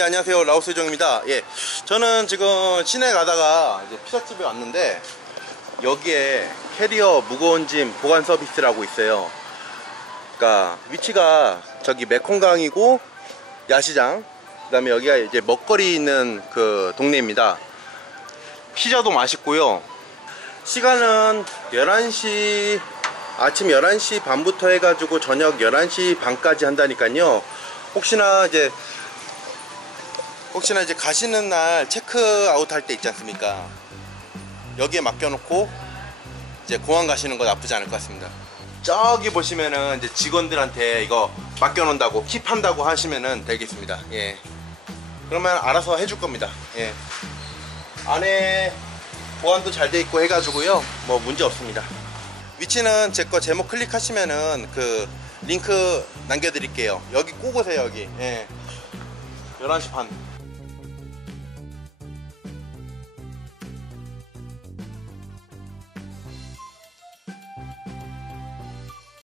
예, 안녕하세요. 라오스 정입니다. 예 저는 지금 시내 가다가 이제 피자집에 왔는데 여기에 캐리어 무거운 짐 보관 서비스라고 있어요. 그러니까 위치가 저기 메콩강이고 야시장 그 다음에 여기가 이제 먹거리 있는 그 동네입니다. 피자도 맛있고요. 시간은 11시 아침 11시 반부터 해가지고 저녁 11시 반까지 한다니까요. 혹시나 이제 혹시나 이제 가시는 날 체크아웃 할 때 있지 않습니까? 여기에 맡겨놓고 이제 공항 가시는 거 나쁘지 않을 것 같습니다. 저기 보시면은 이제 직원들한테 이거 맡겨놓는다고 킵한다고 하시면은 되겠습니다. 예. 그러면 알아서 해줄 겁니다. 예. 안에 보안도 잘 돼 있고 해가지고요. 뭐 문제 없습니다. 위치는 제 거 제목 클릭하시면은 그 링크 남겨드릴게요. 여기 꼭 오세요 여기. 예. 11시 반.